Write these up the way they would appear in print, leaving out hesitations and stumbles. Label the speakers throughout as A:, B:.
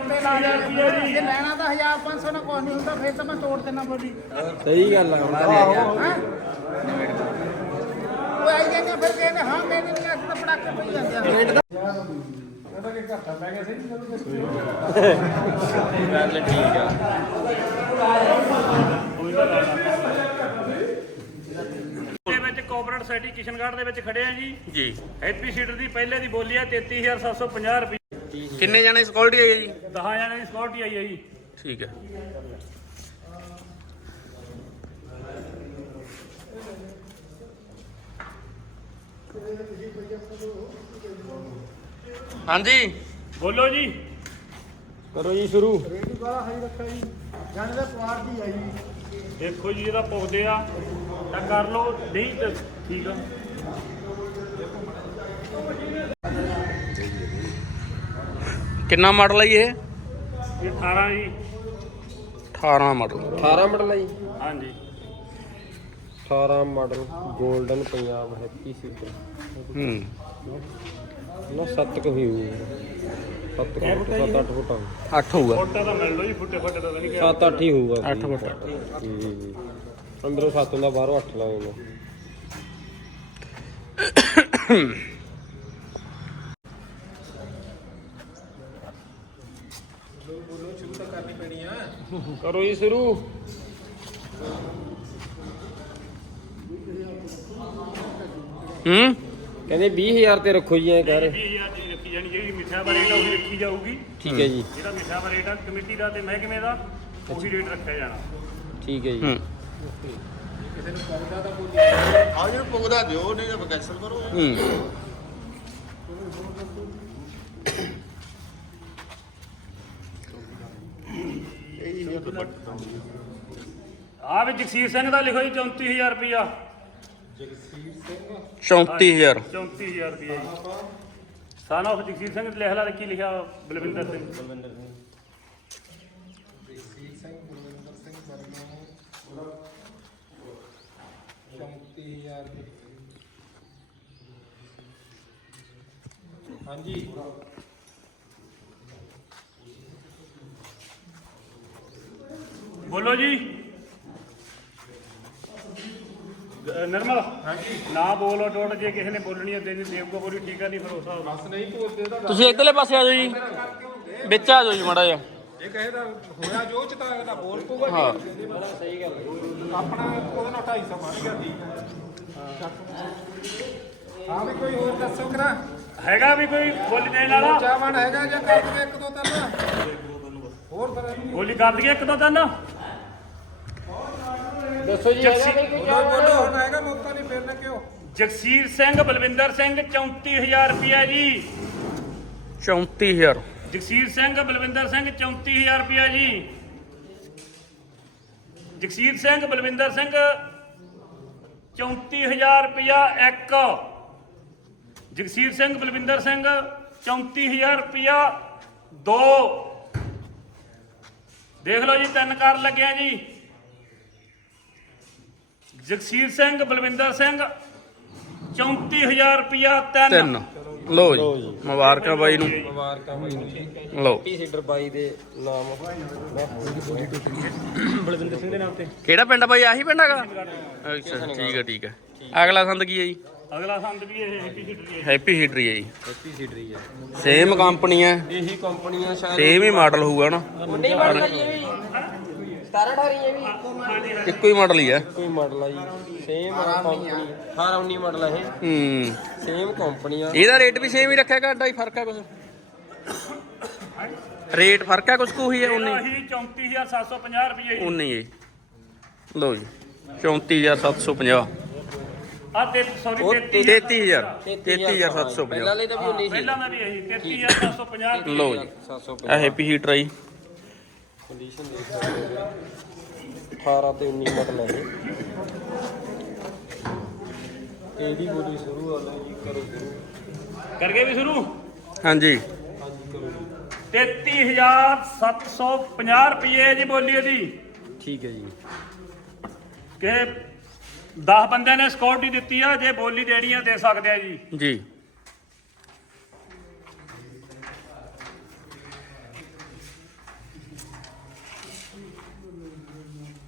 A: ਬੰਦੇ ਲਾ ਲਿਆ ਜੇ ਲੈਣਾ ਤਾਂ 1500 ਨਾਲ ਕੁਝ ਨਹੀਂ ਹੁੰਦਾ ਫਿਰ ਤਾਂ ਮੈਂ ਤੋੜ ਦੇਣਾ ਬੋਲੀ
B: ਸਹੀ ਗੱਲ ਆ
A: ਉਹ ਆਈ ਜਾਂਦੇ ਫਿਰ ਕਹਿੰਦੇ ਹਾਂ ਮੇਰੇ ਨਹੀਂ ਅੱਜ ਤਾਂ ਪੜਾਕੇ ਪਈ ਜਾਂਦੇ ਆ ਇਹਦਾ ਕਿ ਘੱਟਾ ਪੈ ਗਿਆ ਸਹੀ
B: ਗੱਲ ਠੀਕ ਆ
C: ਦੇ ਵਿੱਚ ਕੋਆਪਰੇਟ ਸੋਸਾਇਟੀ ਕਿਸ਼ਨਗੜ੍ਹ ਦੇ ਵਿੱਚ ਖੜੇ ਆ ਜੀ ਹੈਪੀ ਸੀਡਰ ਦੀ ਪਹਿਲੇ ਦੀ ਬੋਲੀ ਆ 33750 ਰੁਪਏ।
D: ਕਿੰਨੇ ਜਾਣੇ ਸਿਕਿਉਰਿਟੀ ਆਈ ਹੈ ਜੀ?
C: 10 ਜਣੇ ਦੀ ਸਿਕਿਉਰਿਟੀ ਆਈ ਹੈ ਜੀ।
D: ਠੀਕ ਹੈ। ਹਾਂਜੀ
C: ਬੋਲੋ ਜੀ।
B: ਕਰੋ ਜੀ ਸ਼ੁਰੂ।
A: ਰੇਡੀ ਵਾਲਾ ਹਾਈ ਰੱਖਿਆ ਜੀ ਜਾਨ ਦਾ ਕੁਆਰ ਦੀ ਆਈ ਜੀ
C: ਦੇਖੋ ਜੀ ਇਹਦਾ ਪੁੱਗਦੇ ਆ ਤਾਂ ਕਰ ਲਓ ਨਹੀਂ ਤੇ ਠੀਕ ਆ।
D: ਕਿੰਨਾ ਮਾਡਲ ਹੈ ਜੀ ਇਹ?
C: ਇਹ 18 ਜੀ।
D: 18 ਮਾਡਲ।
B: 18 ਮਾਡਲ ਆ ਜੀ।
C: ਹਾਂਜੀ
B: 18 model golden Punjab happy seeder ਨਾ 7 ਕੁ ਹੋਈ ਹੋਈ 7 8 ਫੁੱਟ
D: 8 ਹੋਊਗਾ।
C: ਫੋਟਾ ਤਾਂ ਮਿਲ ਲਓ ਜੀ ਫੁੱਟੇ ਫੁੱਟੇ ਤਾਂ ਨਹੀਂ
B: 7-8 ਹੀ ਹੋਊਗਾ
D: 8 ਫੁੱਟ।
B: ਅੰਦਰੋਂ 7 ਹੁੰਦਾ ਬਾਹਰੋਂ 8 ਲਾਉਂਦਾ। ਕਰੋ ਜੀ ਸ਼ੁਰੂ। ਕਹਿੰਦੇ 20000 ਤੇ ਰੱਖੋ ਜੀ ਐ ਕਰ।
C: 20000 ਦੀ ਰੱਖੀ ਜਾਣੀ ਜਿਹੜੀ ਮਿੱਠਾ ਦਾ ਰੇਟ ਆ ਉਹੀ ਰੱਖੀ ਜਾਊਗੀ।
B: ਠੀਕ ਹੈ ਜੀ।
C: ਜਿਹੜਾ ਮਿੱਠਾ ਦਾ ਰੇਟ ਆ ਕਮੇਟੀ ਦਾ ਤੇ ਮਹਿਕਮੇ ਦਾ ਉਹੀ ਰੇਟ ਰੱਖਿਆ ਜਾਣਾ।
B: ਠੀਕ ਹੈ ਜੀ।
A: ਕਿਸੇ ਨੂੰ ਪੁੱਗਦਾ ਤਾਂ ਕੋਈ
E: ਆ ਜਿਹਨੂੰ ਪੁੱਗਦਾ ਦਿਓ ਨਹੀਂ ਤਾਂ ਕੈਂਸਲ ਕਰੋ।
C: ਆ ਵੀ ਜਗਸੀਰ ਸਿੰਘ ਦਾ ਲਿਖੋ ਜੀ 34000 ਰੁਪਇਆ।
D: 34000
C: 34000 ਰੁਪਇਆ ਜੀ। ਸਨ ਆਫ ਜਗਸੀਰ ਸਿੰਘ ਲਿਖ ਲਾ ਕੀ ਲਿਖਿਆ ਬਲਵਿੰਦਰ ਸਿੰਘ।
A: ਹਾਂਜੀ
C: ਬੋਲੋ ਜੀ। ਨਿਰਮਲ ਹਾਂਜੀ ਨਾ ਬੋਲੋ ਟੋਟ ਜੇ ਕਿਸੇ ਨੇ ਬੋਲਣੀ ਹੈ ਤੈਨੂੰ ਦੇਵ ਕੋ ਬੋਲੀ ਠੀਕ ਆ ਨਹੀਂ ਫਿਰ ਉਸ ਹਿਸਾਬ ਨਾਲ
A: ਨਹੀਂ ਬੋਲਦੇ ਤਾਂ
D: ਤੁਸੀਂ ਇੱਧਰਲੇ ਪਾਸੇ ਆ ਜਾਓ ਜੀ। ਵਿੱਚ ਆ ਜਾਓ ਜੀ ਮਾੜਾ ਜਿਹਾ।
A: ਇਹ ਕਹੇ ਤਾਂ ਹੋਇਆ ਜੋ ਚ ਤਾਂ ਇਹਦਾ ਬੋਲ ਪਊਗਾ
D: ਹਾਂ
A: ਸਹੀ ਗੱਲ ਆਪਣਾ ਉਹਦੇ ਨਾਲ 250 ਬਣ ਗਿਆ ਠੀਕ ਹਾਂ ਵੀ ਕੋਈ ਹੋਰ ਦੱਸੋ ਕਰਾ
C: ਹੈਗਾ ਵੀ ਕੋਈ ਬੋਲੀ ਦੇਣ ਵਾਲਾ।
A: ਚਾਵਣ ਹੈਗਾ ਜਾਂ ਕਰ ਦਵੇ ਇੱਕ ਦੋ ਤਿੰਨ ਹੋਰ ਫਿਰ
C: ਬੋਲੀ ਕਰ ਦਈਏ ਇੱਕ ਦੋ ਤਿੰਨ।
B: ਦੱਸੋ ਜੀ ਹੈਗਾ ਕੋਈ
A: ਬੋਲੋ ਹੁਣ ਹੈਗਾ ਮੌਕਾ ਨਹੀਂ ਫੇਰਨਾ ਕਿਉਂ
C: ਜਗਸੀਰ ਸਿੰਘ ਬਲਵਿੰਦਰ ਸਿੰਘ 34000 ਰੁਪਇਆ ਜੀ।
D: 34000
C: ਜਗਸੀਰ ਸਿੰਘ ਬਲਵਿੰਦਰ ਸਿੰਘ 34000 ਰੁਪਇਆ ਜੀ। ਜਗਸੀਰ ਸਿੰਘ ਬਲਵਿੰਦਰ ਸਿੰਘ 34000 ਰੁਪਇਆ ਇੱਕ। ਜਗਸੀਰ ਸਿੰਘ ਬਲਵਿੰਦਰ ਸਿੰਘ 34000 ਰੁਪਇਆ ਦੋ। ਦੇਖ ਲਓ ਜੀ ਤਿੰਨ ਕਰ ਲੱਗਿਆ ਜੀ। ਜਗਸੀਰ ਸਿੰਘ ਬਲਵਿੰਦਰ ਸਿੰਘ 34000 ਰੁਪਇਆ ਤਿੰਨ।
D: 3 ਲਓ ਜੀ ਮੁਬਾਰਕਾਂ ਬਾਈ ਨੂੰ।
B: ਮੁਬਾਰਕਾਂ ਬਾਈ ਨੂੰ।
D: ਲਓ
B: ਹੈਪੀ ਸੀਡਰ ਬਾਈ ਦੇ ਨਾਮ
C: ਬਲਵਿੰਦਰ ਸਿੰਘ ਦੇ ਨਾਮ ਤੇ।
D: ਕਿਹੜਾ ਪਿੰਡ ਆ ਬਾਈ? ਆਹੀ ਪਿੰਡ ਹੈਗਾ? ਅੱਛਾ ਠੀਕ ਹੈ ਠੀਕ ਹੈ। ਅਗਲਾ ਸੰਦ ਕੀ ਹੈ ਜੀ?
C: ਅਗਲਾ ਸੰਦ ਵੀ ਇਹ ਹੈਪੀ ਸੀਡਰ ਹੀ ਹੈ।
D: ਹੈਪੀ ਹੀਟਰੀ ਹੈ ਜੀ।
B: ਹੈਪੀ ਸੀਡਰ ਹੀ ਹੈ।
D: ਸੇਮ ਕੰਪਨੀ ਹੈ
B: ਇਹੀ ਕੰਪਨੀ ਆ ਸ਼ਾਇਦ।
D: ਸੇਮ ਹੀ ਮਾਡਲ ਹੋਊਗਾ ਨਾ।
B: ਨਹੀਂ ਮਾਡਲ ਜੀ ਇਹ ਵੀ 17-18 ਇਹ ਵੀ
D: ਇੱਕੋ ਹੀ ਮਾਡਲ ਹੀ ਹੈ।
B: ਕੋਈ ਮਾਡਲ ਆ ਜੀ ਸੇਮ ਕੰਪਨੀ 18-19 ਮਾਡਲ ਆ ਇਹ। ਸੇਮ ਕੰਪਨੀ ਆ।
D: ਇਹਦਾ ਰੇਟ ਵੀ ਸੇਮ ਹੀ ਰੱਖਿਆ ਗਾ? ਅੱਡਾ ਹੀ ਫਰਕ ਹੈ ਕੁਛ? ਰੇਟ ਫਰਕ ਹੈ ਕੁਛ ਕੁ? ਉਹੀ ਹੈ ਉਨੀ?
C: ਇਹੀ 34750 ਰੁਪਏ ਜੀ।
D: ਉਨੀ ਹੈ। ਲਓ ਜੀ 34750
C: ਆ ਤੇ ਸੌਰੀ
D: 33000
B: ਪਹਿਲਾਂ
D: 33750
B: ਵਾਲੇ ਦਾ ਵੀ 19 ਸੀ।
C: ਪਹਿਲਾਂ ਦਾ ਵੀ ਇਹੀ 33750 ਰੁਪਏ।
D: ਲਓ ਜੀ
B: 750
D: ਇਹ ਹੈਪੀ ਹੀਟਰ ਆਈ।
B: ਕੰਡੀਸ਼ਨ ਦੇਖ ਸਕਦੇ ਹੋ 18 ਤੇ 19 ਮਾਡਲ ਹੈ ਇਹ। ਇਹਦੀ ਬੋਲੀ ਸ਼ੁਰੂ ਆ ਲਓ ਜੀ ਕਰੋ ਸ਼ੁਰੂ।
C: ਕਰ ਗਏ ਵੀ ਸ਼ੁਰੂ।
D: ਹਾਂਜੀ
B: ਹਾਂਜੀ ਕਰੋ ਜੀ।
C: 33750 ਰੁਪਏ ਜੀ ਬੋਲੀ ਇਹਦੀ।
B: ਠੀਕ ਹੈ ਜੀ।
C: ਕਿ 10 ਬੰਦਿਆਂ ਨੇ ਸਿਕਿਉਰਿਟੀ ਦਿੱਤੀ ਆ। ਜੇ ਬੋਲੀ ਦੇਣੀ ਆ ਦੇ ਸਕਦੇ ਆ ਜੀ।
D: ਜੀ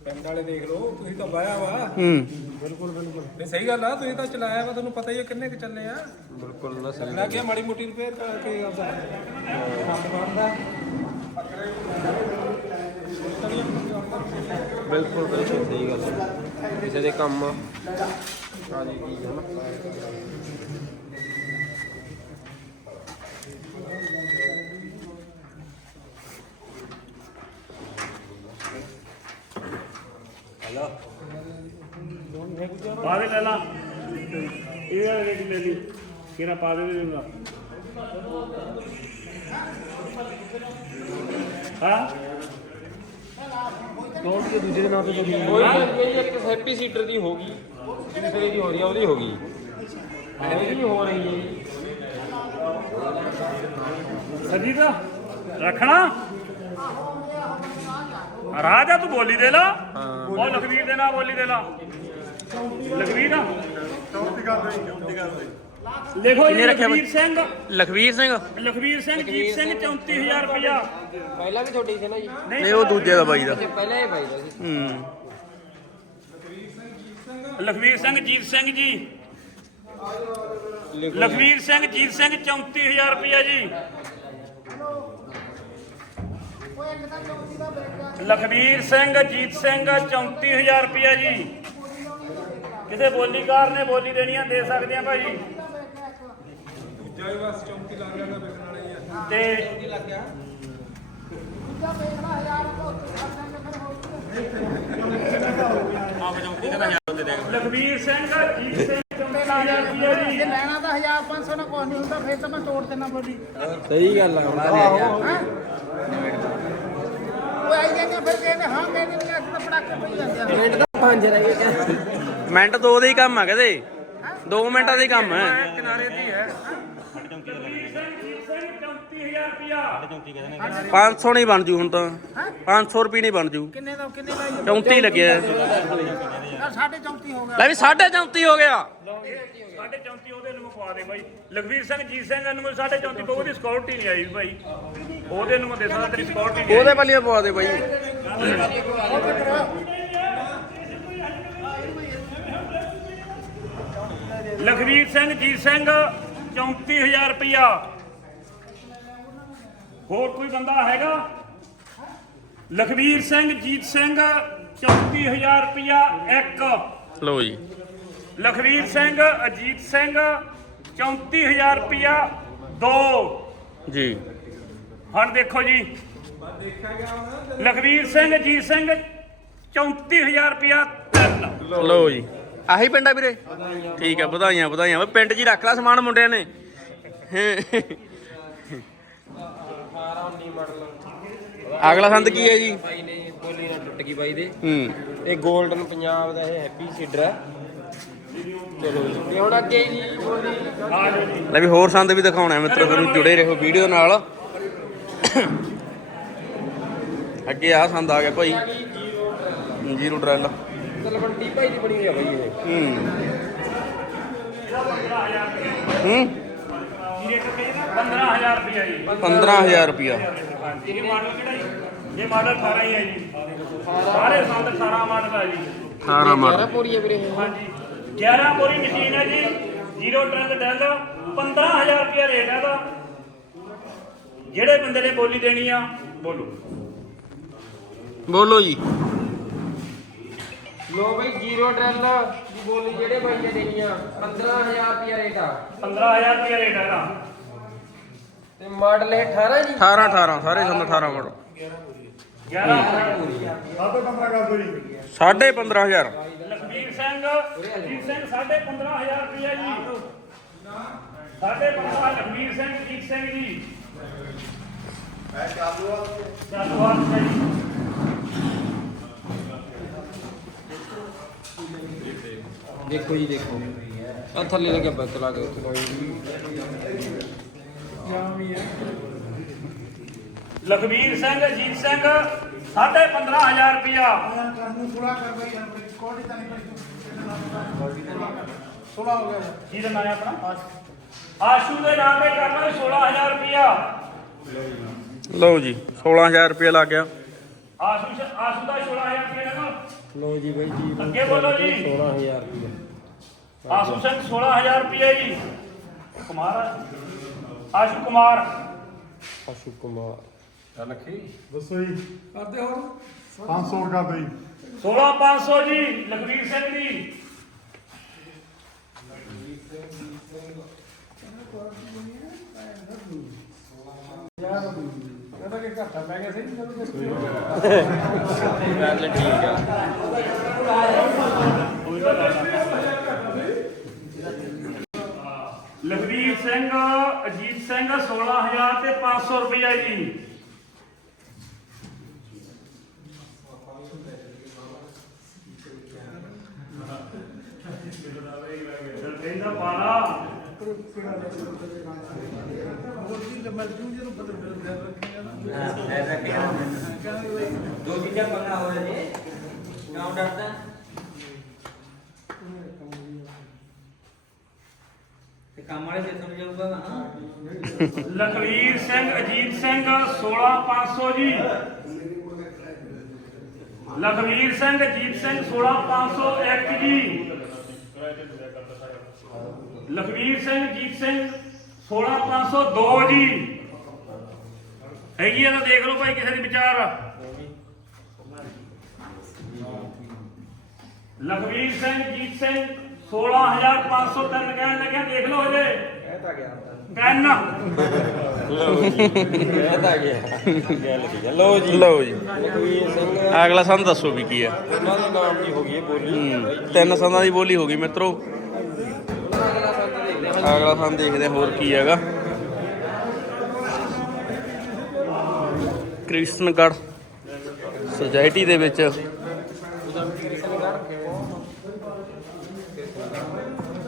A: ਪਿੰਡ ਵਾਲੇ ਦੇਖ ਲਓ, ਤੁਸੀਂ ਤਾਂ ਵਾਇਆ ਵਾ।
B: ਬਿਲਕੁਲ
A: ਤੇ ਸਹੀ ਗੱਲ ਆ, ਤੁਸੀਂ ਤਾਂ ਚਲਾਇਆ ਵਾ, ਤੁਹਾਨੂੰ ਪਤਾ ਹੀ ਆ ਕਿੰਨੇ ਕੁ ਚੱਲੇ ਆ।
B: ਬਿਲਕੁਲ ਨਾ ਸਹੀ
A: ਮੈਂ ਕਿਹਾ ਮਾੜੀ ਮੋਟੀ ਰਿਪੇਅਰ ਕਰਕੇ ਆਪਦਾ ਕੰਮ ਬਣਦਾ।
B: ਬਿਲਕੁਲ ਸਹੀ ਗੱਲ ਹੈ। ਕਿਸੇ ਦੇ ਕੰਮ ਆ ਜੀ ਕੀ ਹੈ ਨਾ।
C: ਪਾ ਦੇ ਲੈ ਲਾ ਇਹ ਵਾਲੀ ਰੇਟ ਲੈ ਲਈ ਕਿਹੜਾ ਪਾ ਦੇ ਦੇਊਗਾ ਹਾਂ
B: ਨੋਟ ਕੇ ਦੂਜੇ ਦੇ ਨਾਂ ਤੇ ਕੋਈ ਇੱਕ ਹੈਪੀ ਸੀਟਰ ਦੀ ਹੋ ਗਈ, ਦੂਸਰੇ ਦੀ ਹੋ ਰਹੀ ਆ, ਉਹਦੀ ਹੋ ਗਈ, ਇਹਦੀ ਨਹੀਂ ਹੋ ਰਹੀ ਹੈ।
C: ਸਜੀ ਦਾ ਰੱਖਣਾ ਰਾਜਾ ਤੂੰ ਬੋਲੀ ਦੇ ਲਾ। ਉਹ ਲਖਵੀਰ ਦੇ ਨਾਲ ਬੋਲੀ ਦੇ ਲਾ। ਲਖਵੀਰ ਲਿਖੋ ਜੀ ਲਖਵੀਰ ਸਿੰਘ
D: ਲਖਵੀਰ ਸਿੰਘ
C: ਜੀਤ ਸਿੰਘ 34000 ਰੁਪਇਆ।
B: ਪਹਿਲਾਂ ਵੀ ਛੋਟੀ ਸੀ ਨਾ ਜੀ।
D: ਨਹੀਂ ਉਹ ਦੂਜੇ ਦਾ ਬਾਈ ਦਾ।
B: ਪਹਿਲਾਂ ਹੀ ਬਾਈ ਦਾ ਸੀ।
C: ਲਖਵੀਰ ਸਿੰਘ ਜੀਤ ਸਿੰਘ ਜੀ, ਲਖਵੀਰ ਸਿੰਘ ਜੀਤ ਸਿੰਘ 34000 ਰੁਪਇਆ ਜੀ। ਲਖਵੀਰ ਸਿੰਘ ਜੀਤ ਸਿੰਘ 34000 ਰੁਪਇਆ ਜੀ। ਕਿਸੇ ਬੋਲੀਕਾਰ ਨੇ ਬੋਲੀ ਦੇਣੀ ਆ, ਦੇ ਸਕਦੇ ਆ ਭਾਈ।
A: ਦੂਜਾ ਹੀ ਬਸ 34 ਲੱਗ ਗਿਆ ਵਿਕਣ ਵਾਲੇ ਹੀ ਆ।
C: ਤੇ ਲਖਵੀਰ ਸਿੰਘ ਜੀਤ ਸਿੰਘ 34000 ਰੁਪਇਆ ਜੀ।
F: ਜੇ ਲੈਣਾ ਤਾਂ 1500 ਨਾਲ ਕੁਝ ਨਹੀਂ ਹੁੰਦਾ, ਫਿਰ ਤਾਂ ਮੈਂ ਤੋੜ ਦੇਣਾ ਬੋਲੀ।
B: ਸਹੀ ਗੱਲ ਆ।
F: ਉਹ ਆਈ ਜਾਂਦੇ ਫਿਰ ਕਹਿੰਦੇ ਹਾਂ ਮੈਂ ਨਹੀਂ ਅੱਜ ਤਾਂ ਪੜਾਕੇ ਪਈ ਜਾਂਦੇ ਆ।
B: ਮਿੰਟ ਤਾਂ 5 ਰਹਿ ਗਏ।
D: ਮਿੰਟ 2 ਦੇ ਹੀ ਕੰਮ ਆ ਕਹਦੇ, 2 ਮਿੰਟਾਂ ਦਾ ਹੀ ਕੰਮ ਹੈ।
C: ਕਿਨਾਰੇ ਤੇ ਹੈ। ਲਖਵੀਰ ਸਿੰਘ ਜੀਤ ਸਿੰਘ 34000 ਰੁਪਇਆ।
D: 500 ਨਹੀਂ ਬਣ ਜੂ ਹੁਣ ਤਾਂ, 500 ਰੁਪਏ ਨਹੀਂ ਬਣ ਜੂ।
F: ਕਿੰਨੇ ਦਾ ਕਿੰਨੇ ਦਾ
D: 34 ਲੱਗਿਆ।
F: ਯਾਰ 34.5 ਹੋ ਗਿਆ।
D: ਲੈ ਵੀ 34.5 ਹੋ ਗਿਆ।
C: 34.5 ਉਹਦੇ ਨੂੰ ਪਵਾ ਦੇ ਬਾਈ। ਲਖਵੀਰ ਸਿੰਘ ਜੀਤ ਸਿੰਘ ਨੂੰ 34.5 ਪਊ, ਉਹਦੀ ਸਕਿਉਰਟੀ ਨਹੀਂ ਆਈ ਭਾਈ। ਉਹਦੇ ਨੂੰ ਦੇ ਸਕਦਾ, ਤੇਰੀ ਸਕਿਉਰਟੀ ਨਹੀਂ
D: ਉਹਦੇ ਵਾਲੀਆਂ ਪਵਾ ਦੇ ਬਾਈ।
C: ਲਖਵੀਰ ਸਿੰਘ ਜੀਤ ਸਿੰਘ 34000 ਰੁਪਇਆ। ਹੋਰ ਕੋਈ ਬੰਦਾ ਹੈਗਾ? ਲਖਵੀਰ ਸਿੰਘ ਜੀਤ ਸਿੰਘ 34000 ਰੁਪਇਆ ਇੱਕ।
D: ਲਓ ਜੀ।
C: ਲਖਵੀਰ ਸਿੰਘ ਅਜੀਤ ਸਿੰਘ 34000 ਰੁਪਇਆ ਦੋ
D: ਜੀ।
C: ਹੁਣ ਦੇਖੋ ਜੀ, ਲਖਵੀਰ ਸਿੰਘ ਅਜੀਤ ਸਿੰਘ 34000 ਰੁਪਇਆ ਤਿੰਨ।
D: ਲਓ ਜੀ। ਆਹੀ ਪਿੰਡ ਆ ਵੀਰੇ? ਠੀਕ ਆ, ਵਧਾਈਆਂ ਵਧਾਈਆਂ। ਵੇ ਪਿੰਡ 'ਚ ਹੀ ਰੱਖ ਲਾ ਸਮਾਨ ਮੁੰਡਿਆਂ ਨੇ।
B: 18-19 ਮਾਡਲ
D: ਅਗਲਾ ਸੰਦ ਕੀ ਹੈ ਜੀ?
B: ਬਾਈ ਨੇ ਬੋਲੀ ਨਾਲ ਟੁੱਟ ਗਈ ਬਾਈ ਦੇ।
D: ਹੂੰ।
B: ਇਹ 골ਡਨ ਪੰਜਾਬ ਦਾ ਇਹ ਹੈਪੀ ਸੀਡਰ ਹੈ। ਚਲੋ ਜੀ, ਤੇ ਹੁਣ ਅੱਗੇ ਜੀ ਬੋਲੀ
C: ਆ ਜਾਓ ਜੀ।
D: ਲੈ ਵੀ ਹੋਰ ਸੰਦ ਵੀ ਦਿਖਾਉਣਾ ਮਿੱਤਰੋ, ਤੁਹਾਨੂੰ ਜੁੜੇ ਰਹੋ ਵੀਡੀਓ ਨਾਲ। ਅੱਗੇ ਆ ਸੰਦ ਆ ਗਿਆ ਭਾਈ, ਜੀਰੋ ਡਰੈਲ।
B: ਤਲਵੰਡੀ ਭਾਈ ਦੀ ਬਣੀ ਹੋਈ ਆ ਬਾਈ ਇਹ।
D: ਹੂੰ।
C: 15000 ਰੁਪਇਆ ਜੀ।
D: 15000 ਰੁਪਇਆ।
C: ਹਾਂਜੀ, ਇਹ ਮਾਡਲ ਕਿਹੜਾ ਜੀ? ਇਹ ਮਾਡਲ 18 ਹੀ ਹੈ ਜੀ। ਸਾਰੇ ਸੰਦ 18 ਮਾਡਲ ਆ ਜੀ।
D: 18 ਮਾਡਲ।
B: ਪੂਰੀ ਹੈ ਵੀਰੇ ਇਹ।
C: ਹਾਂਜੀ, 11 ਬੋਰੀ ਮਸ਼ੀਨ ਹੈ ਜੀ। ਜ਼ੀਰੋ ਟਰੰਕ ਡੈਲ 15000 ਰੁਪਇਆ ਰੇਟ ਹੈ ਇਹਦਾ। ਜਿਹੜੇ ਬੰਦੇ ਨੇ ਬੋਲੀ ਦੇਣੀ ਆ ਬੋਲੋ।
D: ਬੋਲੋ ਜੀ।
B: ਲੋ ਬਈ ਜ਼ੀਰੋ ਡਰੈਲ ਦੀ ਬੋਲੀ ਜਿਹੜੇ ਬਾਈ ਨੇ ਦੇਣੀ ਆ 15000 ਰੁਪਇਆ ਰੇਟ ਆ।
C: 15000 ਰੁਪਇਆ ਰੇਟ ਹੈ ਇਹਦਾ।
B: ਤੇ ਮਾਡਲ ਇਹ 18 ਜੀ।
D: 18 ਸਾਰੇ ਸੰਦ 18 ਮਾਡਲ।
C: 11
D: 15,500।
C: ਲਖਵੀਰ ਸਿੰਘ ਜੀਤ ਸਿੰਘ 15,500 ਰੁਪਇਆ ਜੀ। 15,500 ਲਖਵੀਰ ਸਿੰਘ ਜੀਤ ਸਿੰਘ ਜੀ। ਚਾਲੂ ਆ ਜੀ।
B: ਦੇਖੋ ਜੀ ਦੇਖੋ, ਆ ਥੱਲੇ ਲੱਗਿਆ ਬੱਤ ਲਾ ਕੇ ਉੱਥੇ
C: ਲਖਵੀਰ ਸਿੰਘ ਜੀਤ ਸਿੰਘ 15,500 ਰੁਪਇਆ।
F: 16 ਹੋ ਗਿਆ।
C: ਕੀ ਦਾ ਨਾਮ ਹੈ ਆਪਣਾ? ਆਸ਼ੂ ਦੇ ਨਾਮ ਤੇ ਕਰ ਲਓ 16000 ਰੁਪਇਆ।
D: ਲਓ ਜੀ 16000 ਰੁਪਇਆ ਲੱਗ ਗਿਆ।
C: ਆਸ਼ੂ ਦਾ 16000 ਰੁਪਇਆ ਨਾ
B: ਲੋ ਜੀ ਬਾਈ ਜੀ
C: ਅੱਗੇ ਬੋਲੋ ਜੀ
B: 16000 ਰੁਪਏ
C: ਆਸੂ ਸਿੰਘ 16000 ਰੁਪਏ ਜੀ ਕੁਮਾਰ ਆਸ਼ੂ ਕੁਮਾਰ
B: ਅਸ਼ੂ ਕੁਮਾਰ
A: ਦੱਸੋ ਜੀ ਕਰਦੇ ਹੋਰ 500 ਕਰ ਦੇ
C: 16500 ਜੀ ਲਖਵੀਰ ਸਿੰਘ ਜੀ
A: ਇਹਦਾ ਕਿ ਘਾਟਾ ਪੈ ਗਿਆ ਸੀ ਜਦੋਂ
B: ਗੱਲ ਠੀਕ ਆ
C: ਲਖਵੀਰ ਸਿੰਘ ਅਜੀਤ ਸਿੰਘ 16000 ਤੇ 500 ਰੁਪਇਆ ਜੀ ਕਹਿੰਦਾ ਪਾਲਾ
G: दो चीजें पकड़ा हो रहे थे गाँव डरता काम वाले से समझाऊंगा हाँ
C: ਲਖਵੀਰ ਸਿੰਘ ਅਜੀਤ ਸਿੰਘ 16500 ਜੀ ਲਖਵੀਰ ਸਿੰਘ ਅਜੀਤ ਸਿੰਘ 16501 ਜੀ ਲਖਵੀਰ ਸਿੰਘ ਅਜੀਤ ਸਿੰਘ 16502 ਜੀ ਹੈਗੀ ਆ ਤਾਂ ਦੇਖ ਲਓ ਭਾਈ ਕਿਸੇ ਦੀ ਵਿਚਾਰ ਲਖਵੀਰ ਸਿੰਘ ਅਜੀਤ ਸਿੰਘ 16503 ਕਹਿਣ ਲੱਗਿਆ ਦੇਖ ਲਓ ਹਜੇ ਤਿੰਨ
B: ਕਹਿਤਾ ਗਿਆ ਗੱਲ ਠੀਕ ਆ ਲਓ ਜੀ ਲਖਵੀਰ ਸਿੰਘ
D: ਅਗਲਾ ਸੰਦ ਦੱਸੋ ਵੀ ਕੀ ਹੈ
B: ਉਹਨਾਂ ਦੇ ਨਾਮ ਦੀ ਹੋ ਗਈ ਇਹ ਬੋਲੀ
D: ਤਿੰਨ ਸੰਦਾਂ ਦੀ ਬੋਲੀ ਹੋ ਗਈ ਮਿੱਤਰੋ ਅਗਲਾ ਸੰਦ ਦੇਖਦੇ ਹਾਂ ਹੋਰ ਕੀ ਹੈਗਾ ਕ੍ਰਿਸ਼ਨਗੜ੍ਹ ਸੁਸਾਇਟੀ ਦੇ ਵਿੱਚ